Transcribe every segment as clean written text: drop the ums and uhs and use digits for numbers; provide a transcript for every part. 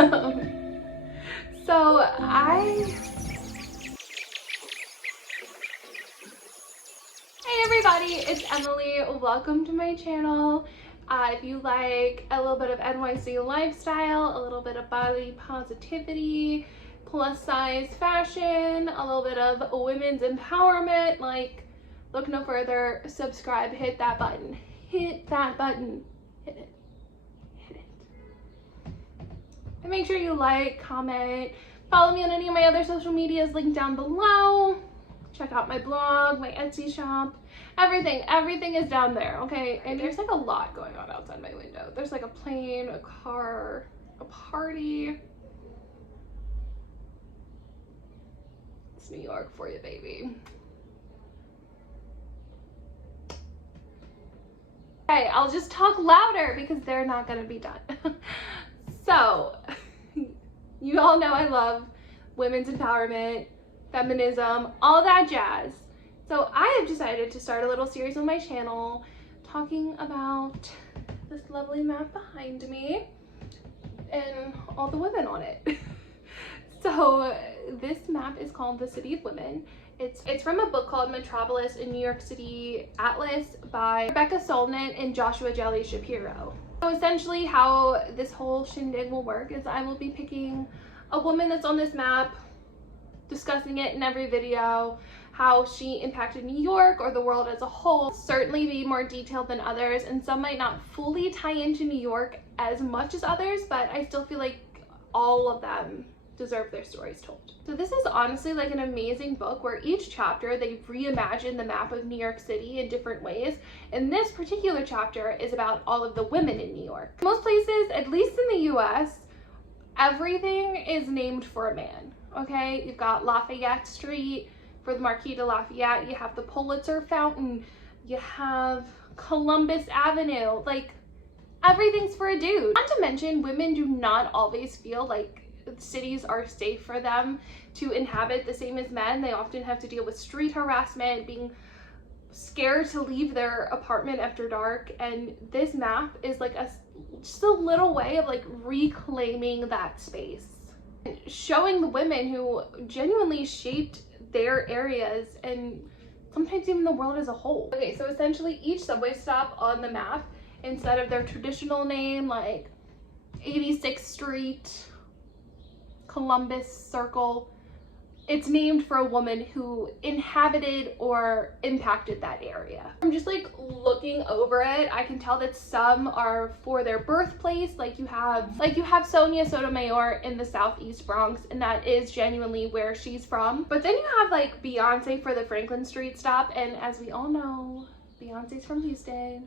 Hey everybody, it's Emily. Welcome to my channel. If you like a little bit of NYC lifestyle, a little bit of body positivity, plus size fashion, a little bit of women's empowerment, like, look no further, subscribe, hit that button. Hit that button. Hit it. Hit it. And make sure you like, comment, follow me on any of my other social medias linked down below. Check out my blog, my Etsy shop, everything is down there, okay? And there's like a lot going on outside my window. There's like a plane, a car, a party. It's New York for you, baby. Okay, I'll just talk louder because they're not gonna be done. So, you all know I love women's empowerment, feminism, all that jazz. So I have decided to start a little series on my channel talking about this lovely map behind me and all the women on it. So this map is called The City of Women. It's from a book called Metropolis in New York City Atlas by Rebecca Solnit and Joshua Jelly Shapiro. So essentially how this whole shindig will work is I will be picking a woman that's on this map, discussing it in every video, how she impacted New York or the world as a whole. Certainly be more detailed than others, and some might not fully tie into New York as much as others, but I still feel like all of them deserve their stories told. So this is honestly like an amazing book where each chapter they've reimagined the map of New York City in different ways, and this particular chapter is about all of the women in New York. Most places, at least in the US, everything is named for a man. Okay, you've got Lafayette Street for the Marquis de Lafayette, you have the Pulitzer Fountain, you have Columbus Avenue, like everything's for a dude. Not to mention, women do not always feel like cities are safe for them to inhabit the same as men. They often have to deal with street harassment, being scared to leave their apartment after dark, and this map is like just a little way of like reclaiming that space. Showing the women who genuinely shaped their areas and sometimes even the world as a whole. Okay, so essentially each subway stop on the map, instead of their traditional name like 86th Street, Columbus Circle, it's named for a woman who inhabited or impacted that area. I'm just like looking over it, I can tell that some are for their birthplace, like you have Sonia Sotomayor in the Southeast Bronx, and that is genuinely where she's from. But then you have like Beyonce for the Franklin Street stop, and as we all know, Beyonce's from Houston,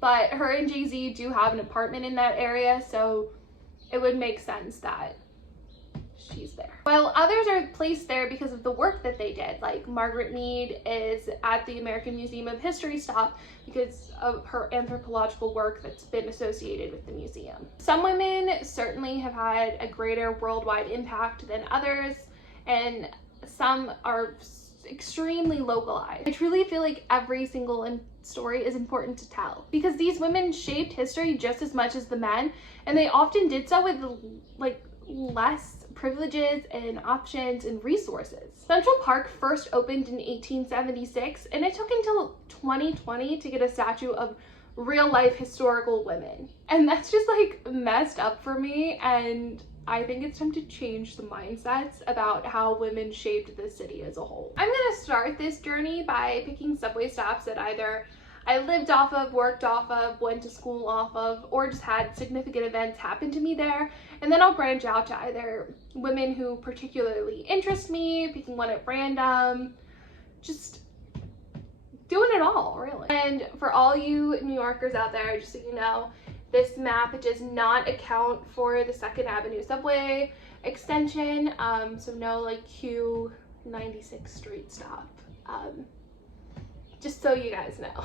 but her and Jay-Z do have an apartment in that area, so it would make sense that she's there. While others are placed there because of the work that they did, like Margaret Mead is at the American Museum of History stop because of her anthropological work that's been associated with the museum. Some women certainly have had a greater worldwide impact than others, and some are extremely localized. I truly feel like every single story is important to tell because these women shaped history just as much as the men, and they often did so with like less privileges and options and resources. Central Park first opened in 1876, and it took until 2020 to get a statue of real life historical women. And that's just like messed up for me, and I think it's time to change the mindsets about how women shaped the city as a whole. I'm gonna start this journey by picking subway stops that either I lived off of, worked off of, went to school off of, or just had significant events happen to me there. And then I'll branch out to either women who particularly interest me, picking one at random, just doing it all, really. And for all you New Yorkers out there, just so you know, this map does not account for the 2nd Avenue subway extension, so no like Q 96th Street stop, just so you guys know.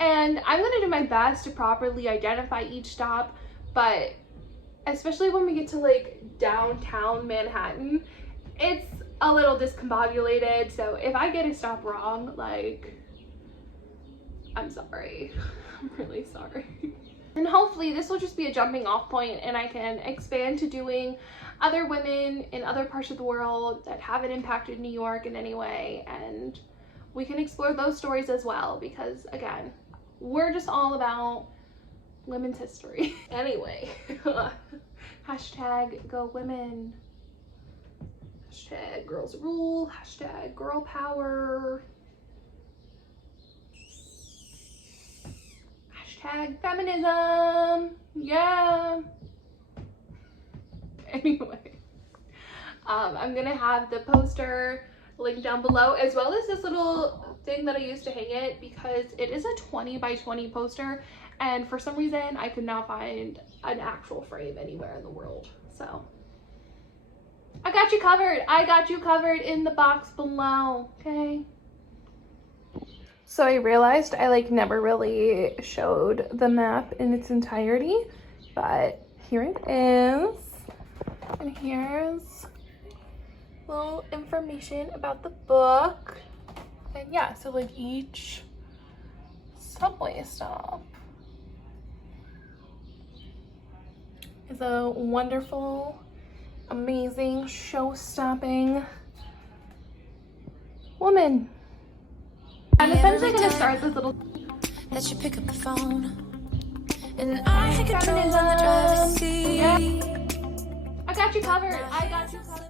And I'm gonna do my best to properly identify each stop, but especially when we get to like downtown Manhattan, it's a little discombobulated, so if I get a stop wrong, like, I'm sorry. I'm really sorry. And hopefully this will just be a jumping off point and I can expand to doing other women in other parts of the world that haven't impacted New York in any way, and we can explore those stories as well, because again, we're just all about women's history. Anyway, hashtag go women, hashtag girls rule, hashtag girl power, hashtag feminism, yeah. Anyway, I'm gonna have the poster linked down below, as well as this little thing that I used to hang it, because it is a 20 by 20 poster, and for some reason I could not find an actual frame anywhere in the world. So I got you covered. I got you covered in the box below, okay? So I realized I like never really showed the map in its entirety, but here it is. And here's little information about the book. And yeah, so like each subway stop is a wonderful, amazing, show-stopping woman. I'm essentially gonna start this little that you pick up the phone and I could go on the driver's seat. I got you covered. I got you covered.